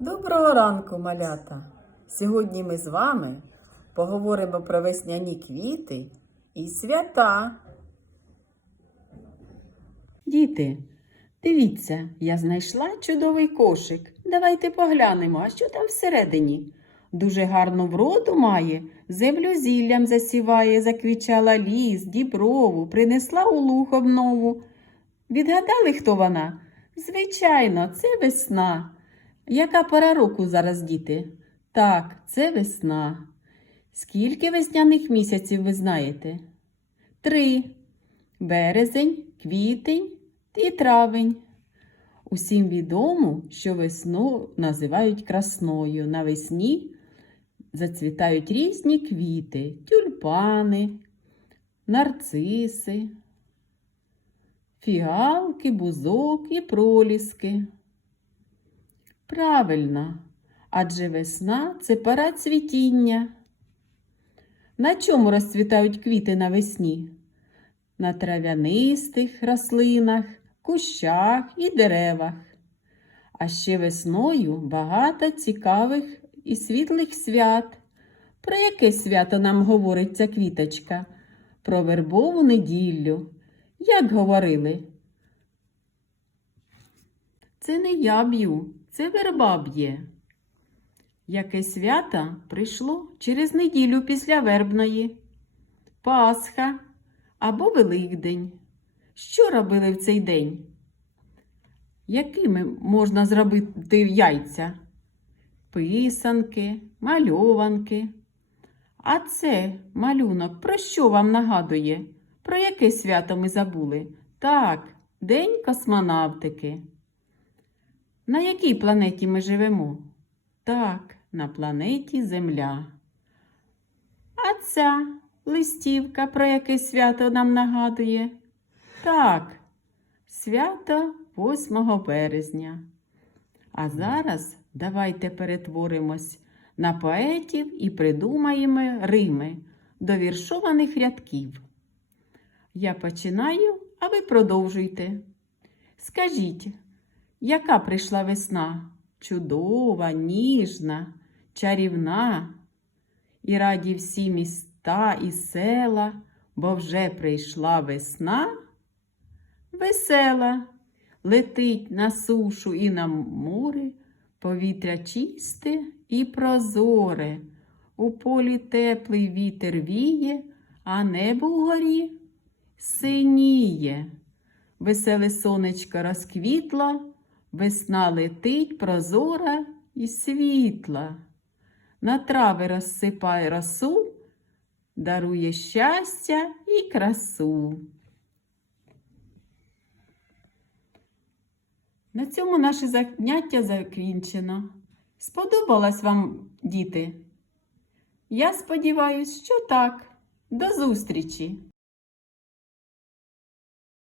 Доброго ранку, малята! Сьогодні ми з вами поговоримо про весняні квіти і свята. Діти, дивіться, я знайшла чудовий кошик. Давайте поглянемо, а що там всередині. Дуже гарну вроду має, землю зіллям засіває, заквічала ліс, діброву, принесла у луг обнову. Відгадали, хто вона? Звичайно, це весна. Яка пора року зараз, діти? Так, це весна. Скільки весняних місяців ви знаєте? Три. Березень, квітень і травень. Усім відомо, що весну називають красною. Навесні зацвітають різні квіти, тюльпани, нарциси, фіалки, бузок і проліски. Правильно, адже весна це пора цвітіння. На чому розцвітають квіти навесні? На трав'янистих рослинах, кущах і деревах. А ще весною багато цікавих і світлих свят. Про яке свято нам говорить ця квіточка? Про вербову неділю. Як говорили? Це не я б'ю, це верба б'є. Яке свято прийшло через неділю після вербної? Пасха або Великдень. Що робили в цей день? Якими можна зробити яйця? Писанки, мальованки. А це малюнок про що вам нагадує? Про яке свято ми забули? Так, День космонавтики. На якій планеті ми живемо? Так, на планеті Земля. А ця листівка, про яке свято нам нагадує? Так, свято 8 березня. А зараз давайте перетворимось на поетів і придумаємо рими до віршованих рядків. Я починаю, а ви продовжуйте. Скажіть, яка прийшла весна? Чудова, ніжна, чарівна. І раді всі міста і села, бо вже прийшла весна. Весела, летить на сушу і на море, повітря чисте і прозоре. У полі теплий вітер віє, а небо вгорі синіє. Веселе сонечко розквітла, весна летить прозора і світла. На трави розсипає росу, дарує щастя і красу. На цьому наше заняття закінчено. Сподобалось вам, діти? Я сподіваюся, що так. До зустрічі!